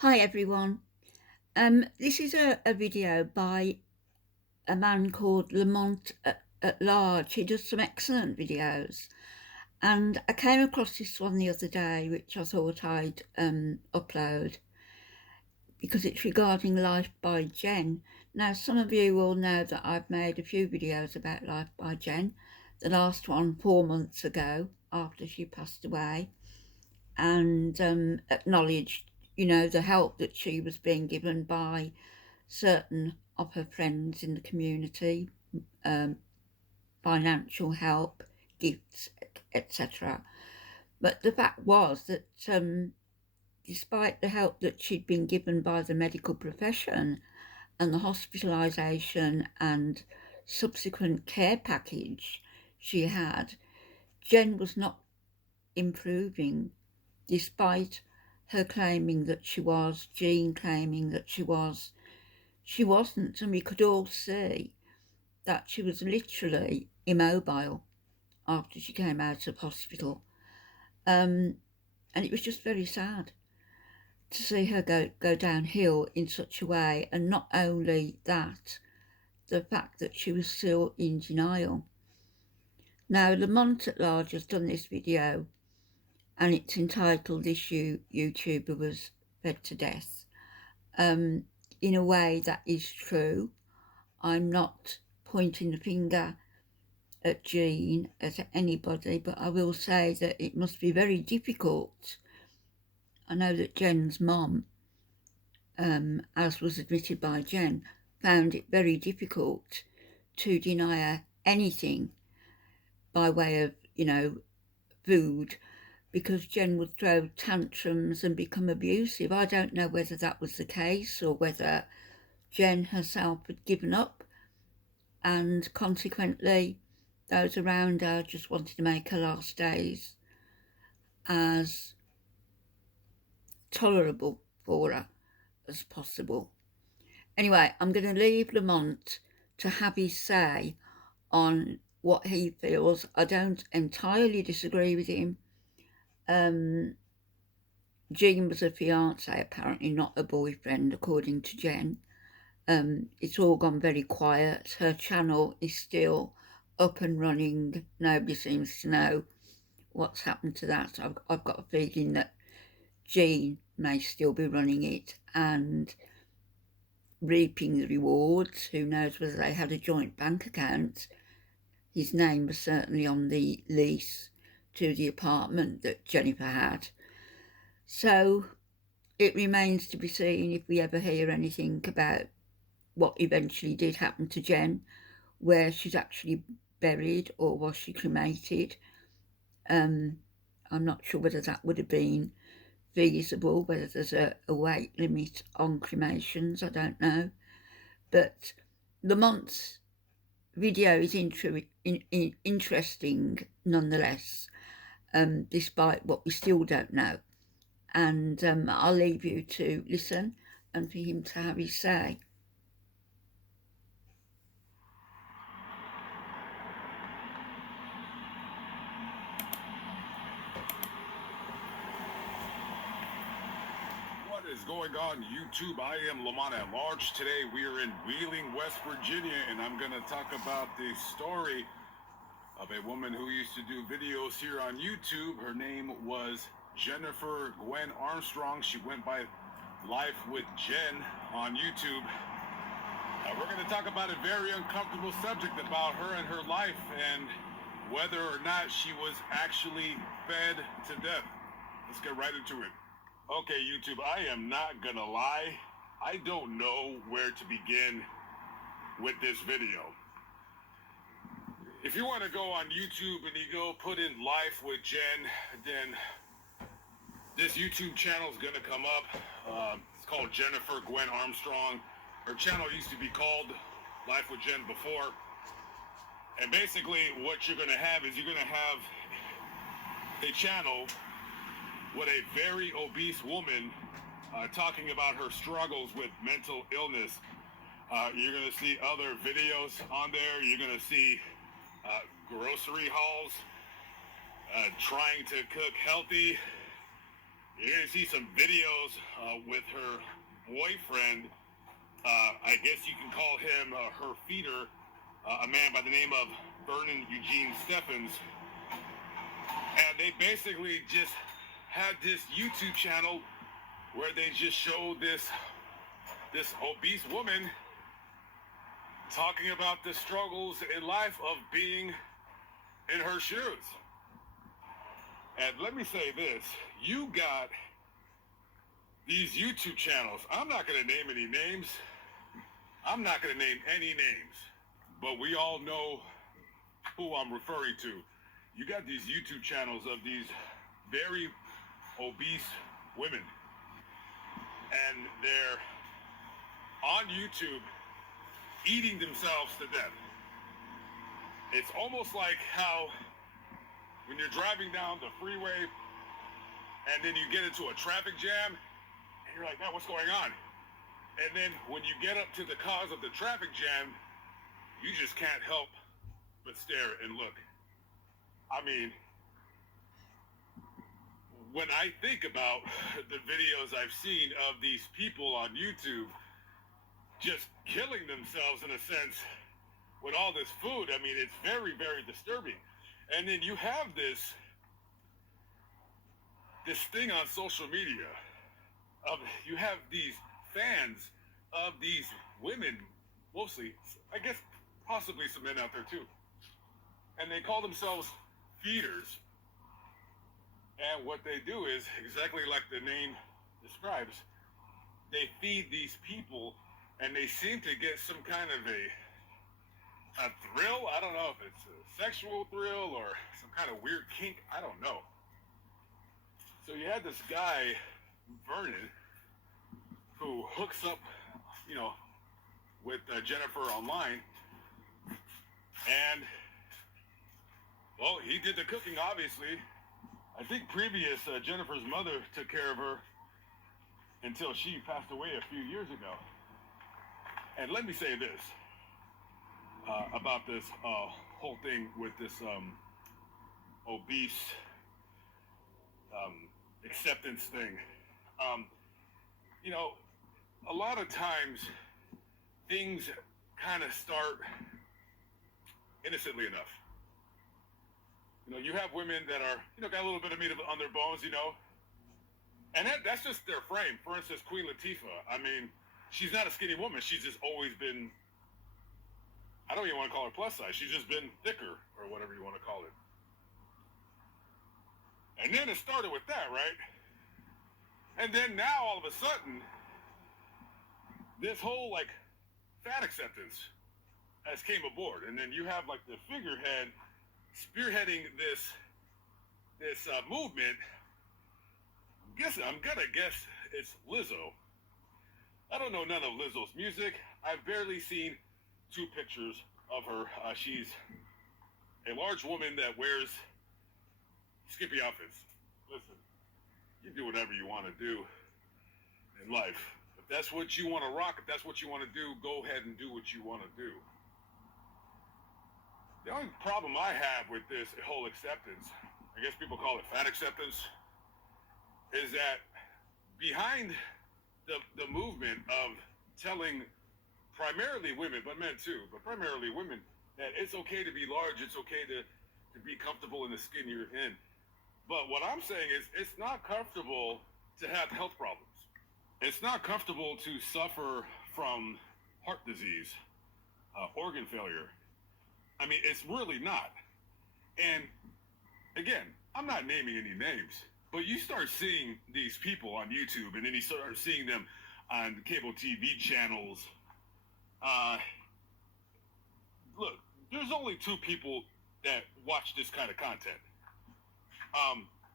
Hi everyone. This is a video by a man called Lamont at Large. He does some excellent videos, and I came across this one the other day, which I thought I'd upload because it's regarding Life by Jen. Now, some of you will know that I've made a few videos about Life by Jen. The last one 4 months ago after she passed away, and acknowledged, the help that she was being given by certain of her friends in the community, financial help, gifts, etc. But the fact was that despite the help that she'd been given by the medical profession and the hospitalisation and subsequent care package she had, Jen was not improving, despite her claiming that she was, Jean claiming that she was. She wasn't, and we could all see that she was literally immobile after she came out of hospital. And it was just very sad to see her go downhill in such a way, and not only that, the fact that she was still in denial. Now, Lamont at Large has done this video, and it's entitled "This YouTuber Was Fed to Death." In a way that is true. I'm not pointing the finger at Jean, at anybody, but I will say that it must be very difficult. I know that Jen's mum, as was admitted by Jen, found it very difficult to deny her anything by way of, food, because Jen would throw tantrums and become abusive. I don't know whether that was the case or whether Jen herself had given up, and consequently those around her just wanted to make her last days as tolerable for her as possible. Anyway, I'm going to leave Lamont to have his say on what he feels. I don't entirely disagree with him. Jean was a fiance, apparently not a boyfriend, according to Jen. It's all gone very quiet. Her channel is still up and running. Nobody seems to know what's happened to that. I've got a feeling that Jean may still be running it and reaping the rewards. Who knows whether they had a joint bank account. His name was certainly on the lease to the apartment that Jennifer had. So it remains to be seen if we ever hear anything about what eventually did happen to Jen, where she's actually buried, or was she cremated. I'm not sure whether that would have been feasible, whether there's a weight limit on cremations, I don't know. But Lamont's video is interesting nonetheless, despite what we still don't know. And I'll leave you to listen and for him to have his say. What is going on YouTube? I am Lamont at Large. Today we are in Wheeling, West Virginia, and I'm going to talk about the story of a woman who used to do videos here on YouTube. Her name was Jennifer Gwen Armstrong. She went by Life with Jen on YouTube. We're going to talk about a very uncomfortable subject about her and her life, and whether or not she was actually fed to death. Let's get right into it. Okay, YouTube, I am not gonna lie. I don't know where to begin with this video. If you want to go on YouTube and you go put in Life with Jen, then this YouTube channel is gonna come up. It's called Jennifer Gwen Armstrong. Her channel used to be called Life with Jen before. And basically what you're gonna have is you're gonna have a channel with a very obese woman talking about her struggles with mental illness. You're going to see other videos on there. You're going to see grocery hauls, trying to cook healthy. You're gonna see some videos with her boyfriend. I guess you can call him her feeder, a man by the name of Vernon Eugene Steffens. And they basically just had this YouTube channel where they just show this obese woman talking about the struggles in life of being in her shoes. And let me say this, you got these YouTube channels. I'm not going to name any names. I'm not going to name any names, but we all know who I'm referring to. You got these YouTube channels of these very obese women, and they're on YouTube eating themselves to death. It's almost like how when you're driving down the freeway and then you get into a traffic jam and you're like, man, what's going on? And then when you get up to the cause of the traffic jam, you just can't help but stare and look. I mean, when I think about the videos I've seen of these people on YouTube just killing themselves in a sense with all this food, I mean, it's very, very disturbing. And then you have this thing on social media of, you have these fans of these women, mostly, I guess, possibly some men out there too. And they call themselves feeders. And what they do is exactly like the name describes. They feed these people and they seem to get some kind of a thrill. I don't know if it's a sexual thrill or some kind of weird kink. I don't know. So you had this guy, Vernon, who hooks up, with Jennifer online. And, well, he did the cooking, obviously. I think previous Jennifer's mother took care of her until she passed away a few years ago. And let me say this about this whole thing with this obese acceptance thing. A lot of times things kind of start innocently enough. You have women that are, got a little bit of meat on their bones, and that's just their frame. For instance, Queen Latifah, I mean, she's not a skinny woman. She's just always been, I don't even want to call her plus size. She's just been thicker, or whatever you want to call it. And then it started with that, right? And then now, all of a sudden, this whole, fat acceptance has came aboard. And then you have, the figurehead spearheading this movement. I'm gonna guess it's Lizzo. I don't know none of Lizzo's music. I've barely seen 2 pictures of her. She's a large woman that wears skimpy outfits. Listen, you do whatever you want to do in life. If that's what you want to rock, if that's what you want to do, go ahead and do what you want to do. The only problem I have with this whole acceptance, I guess people call it fat acceptance, is that behind the movement of telling primarily women, but men too, but primarily women, that it's okay to be large, it's okay to be comfortable in the skin you're in. But what I'm saying is it's not comfortable to have health problems. It's not comfortable to suffer from heart disease, organ failure. I mean, it's really not. And again, I'm not naming any names, but you start seeing these people on YouTube, and then you start seeing them on cable TV channels. Look, there's only 2 people that watch this kind of content.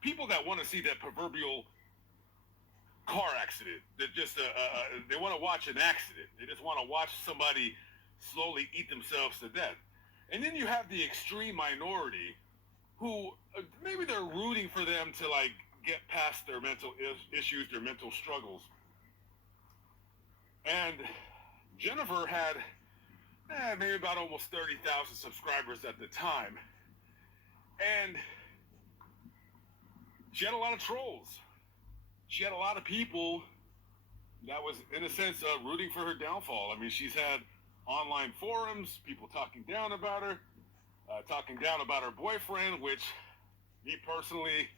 People that want to see that proverbial car accident, that just they want to watch an accident. They just want to watch somebody slowly eat themselves to death. And then you have the extreme minority who maybe they're rooting for them to get past their mental issues, their mental struggles. And Jennifer had maybe about almost 30,000 subscribers at the time. And she had a lot of trolls. she had a lot of people that was, in a sense, rooting for her downfall. I mean, she's had online forums, people talking down about her, talking down about her boyfriend, which, me personally,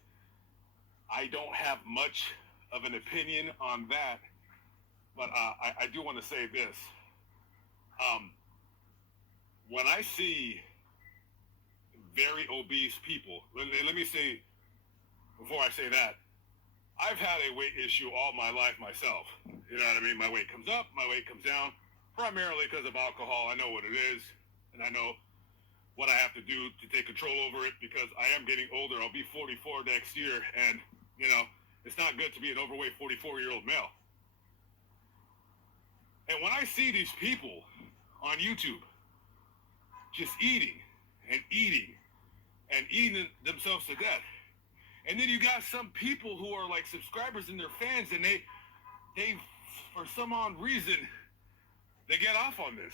I don't have much of an opinion on that. But I do want to say this. When I see very obese people, let me say, before I say that, I've had a weight issue all my life myself. You know what I mean? My weight comes up, my weight comes down, primarily because of alcohol. I know what it is, and I know what I have to do to take control over it because I am getting older. I'll be 44 next year, and, you know, it's not good to be an overweight 44-year-old male. And when I see these people on YouTube just eating and eating and eating themselves to death, and then you got some people who are like subscribers and they're fans, and they for some odd reason, they get off on this.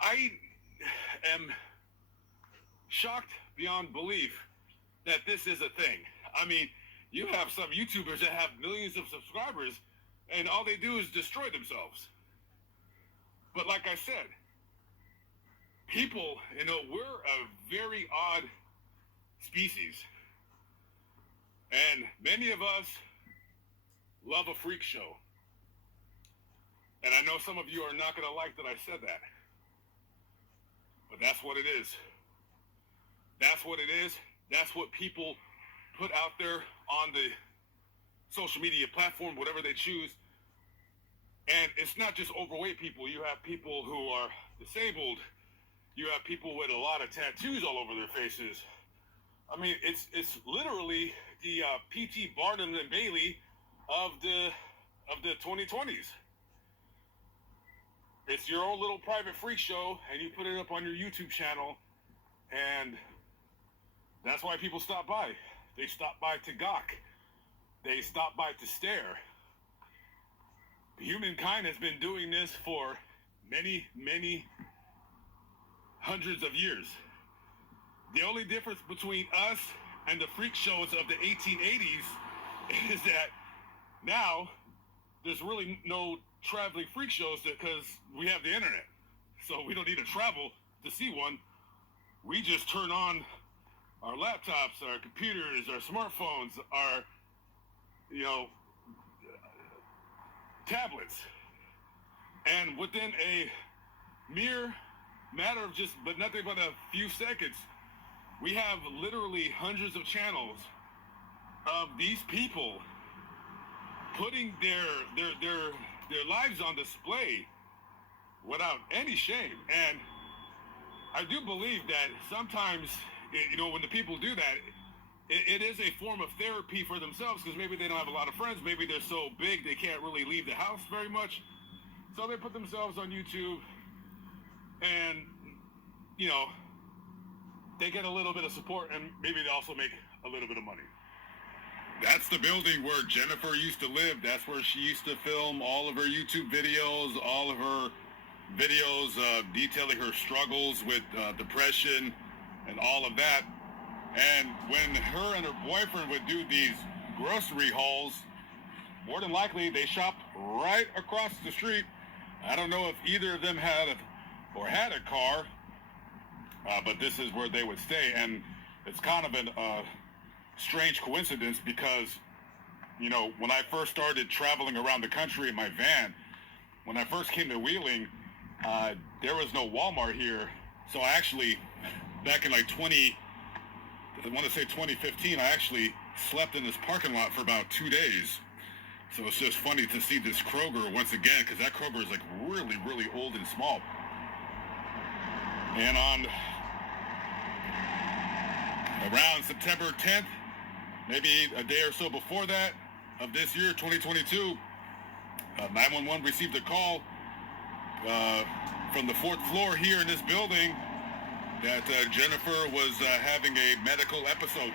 I am shocked beyond belief that this is a thing. I mean, you have some YouTubers that have millions of subscribers, and all they do is destroy themselves. But like I said, people, you know, we're a very odd species. And many of us love a freak show. And I know some of you are not going to like that I said that. But that's what it is. That's what it is. That's what people put out there on the social media platform, whatever they choose. And it's not just overweight people. You have people who are disabled. You have people with a lot of tattoos all over their faces. I mean, it's literally the P.T. Barnum and Bailey of the 2020s. It's your own little private freak show, and you put it up on your YouTube channel, and that's why people stop by. They stop by to gawk. They stop by to stare. Humankind has been doing this for many, many hundreds of years. The only difference between us and the freak shows of the 1880s is that now there's really no traveling freak shows because we have the internet. So we don't need to travel to see one. We just turn on our laptops, our computers, our smartphones, our, you know, tablets. And within a mere matter of just, but nothing but a few seconds, we have literally hundreds of channels of these people putting their lives on display without any shame. And I do believe that sometimes, you know, when the people do that, it is a form of therapy for themselves because maybe they don't have a lot of friends. Maybe they're so big they can't really leave the house very much. So they put themselves on YouTube and, you know, they get a little bit of support and maybe they also make a little bit of money. That's the building where Jennifer used to live. That's where she used to film all of her YouTube videos, all of her videos detailing her struggles with depression and all of that. And when her and her boyfriend would do these grocery hauls, more than likely they shopped right across the street. I don't know if either of them had a car, but this is where they would stay. And it's kind of a strange coincidence because, you know, when I first started traveling around the country in my van, when I first came to Wheeling, there was no Walmart here. So I actually, back in like 2015, I actually slept in this parking lot for about 2 days. So it's just funny to see this Kroger once again, because that Kroger is like really, really old and small. And on around September 10th, maybe a day or so before that of this year, 2022, 911 received a call from the 4th floor here in this building that Jennifer was having a medical episode.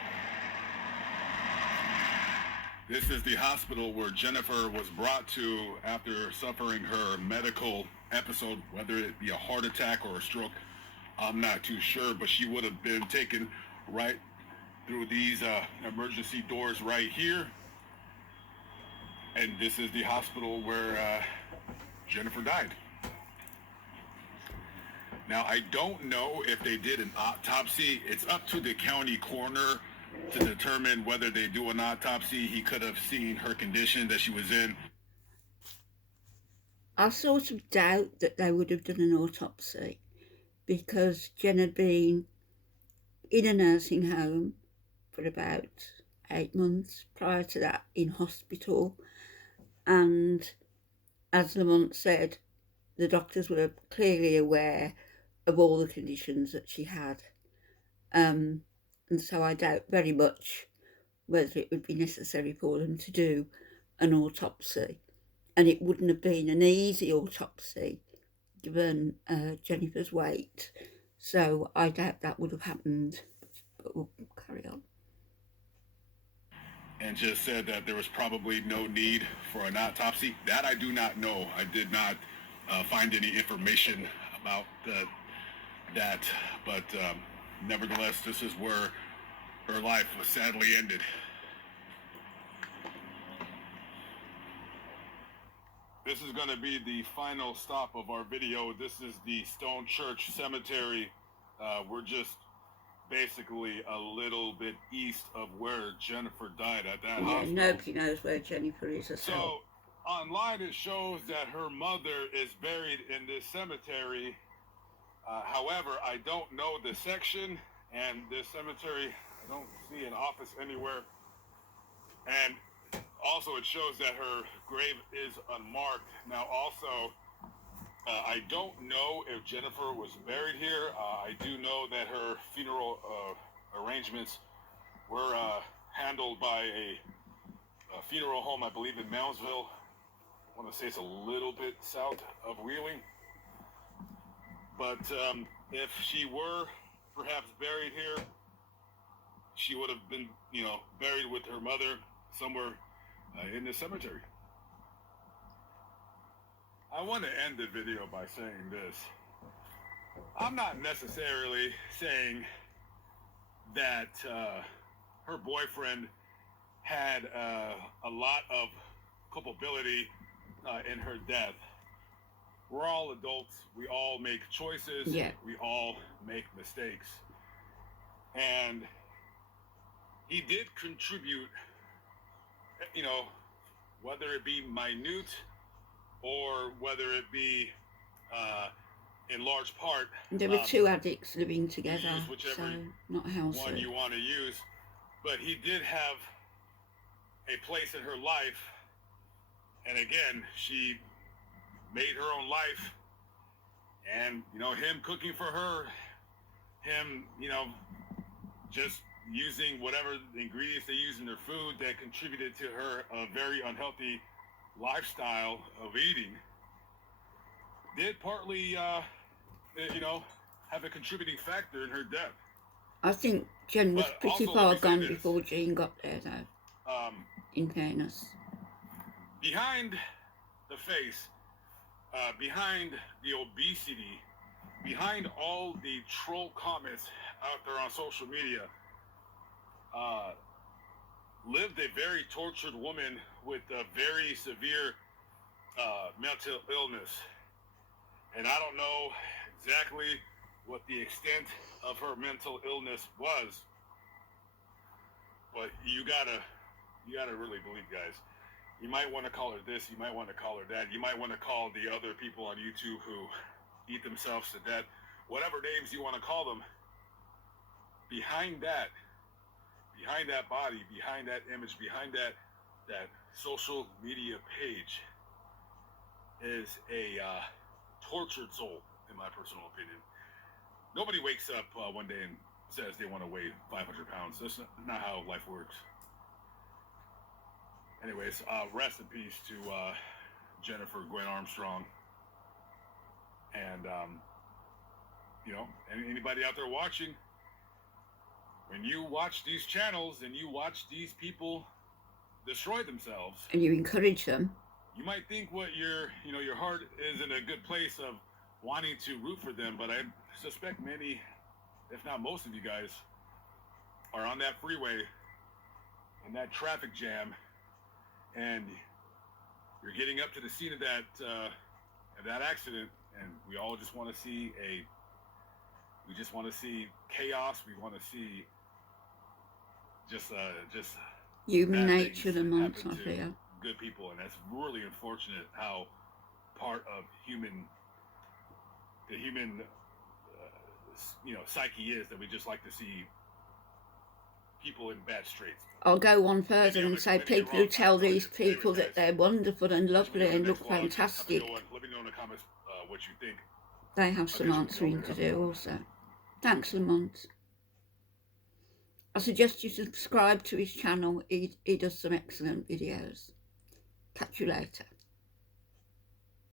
This is the hospital where Jennifer was brought to after suffering her medical episode, whether it be a heart attack or a stroke. I'm not too sure, but she would have been taken right through these emergency doors right here. And this is the hospital where Jennifer died. Now, I don't know if they did an autopsy. It's up to the county coroner to determine whether they do an autopsy. He could have seen her condition that she was in. I sort of doubt that they would have done an autopsy, because Jen had been in a nursing home for about 8 months, prior to that in hospital, and as Lamont said, the doctors were clearly aware of all the conditions that she had, and so I doubt very much whether it would be necessary for them to do an autopsy, and it wouldn't have been an easy autopsy given Jennifer's weight, so I doubt that would have happened, but we'll carry on. And just said that there was probably no need for an autopsy. That I do not know. I did not find any information about that, but nevertheless, this is where her life was sadly ended. This is going to be the final stop of our video. This is the Stone Church Cemetery. We're just basically a little bit east of where Jennifer died at that hospital. Nobody knows where Jennifer is herself. So online it shows that her mother is buried in this cemetery. However, I don't know the section, and this cemetery, I don't see an office anywhere. And also it shows that her grave is unmarked. Now also, I don't know if Jennifer was buried here. I do know that her funeral arrangements were handled by a funeral home, I believe, in Moundsville. I want to say it's a little bit south of Wheeling. But if she were perhaps buried here, she would have been, buried with her mother somewhere in the cemetery. I want to end the video by saying this. I'm not necessarily saying that her boyfriend had a lot of culpability in her death. We're all adults. We all make choices. Yeah. We all make mistakes. And he did contribute, whether it be minute or whether it be in large part. There were two addicts living together, whichever so not healthy. one you want to use. But he did have a place in her life. And again, she made her own life. And, him cooking for her, him, just using whatever ingredients they use in their food that contributed to her a very unhealthy lifestyle of eating, did partly, have a contributing factor in her death. I think Jen was pretty far gone before Jean got there, though, in fairness. Behind the face, behind the obesity, behind all the troll comments out there on social media, lived a very tortured woman with a very severe mental illness. And I don't know exactly what the extent of her mental illness was, but you gotta really believe, guys. You might want to call her this, you might want to call her that, you might want to call the other people on YouTube who eat themselves to death, whatever names you want to call them. Behind that body, behind that image, behind that social media page is a tortured soul, in my personal opinion. Nobody wakes up one day and says they want to weigh 500 pounds. That's not how life works. Anyways, rest in peace to Jennifer Gwen Armstrong. And, anybody out there watching, when you watch these channels and you watch these people destroy themselves, and you encourage them, you might think your heart is in a good place of wanting to root for them, but I suspect many, if not most of you guys, are on that freeway in that traffic jam, and you're getting up to the scene of that accident, and we all just want to see chaos. We want to see just human bad nature, things Lamont, happen I to fear. good people, and that's really unfortunate how part of the human psyche is that we just like to see people in bad straits. I'll go on further and say people who tell these people that they're wonderful and lovely and look fantastic, Let me know in the comments what you think. they have some answering to do also. Thanks, Lamont. I suggest you subscribe to his channel. He does some excellent videos. Catch you later.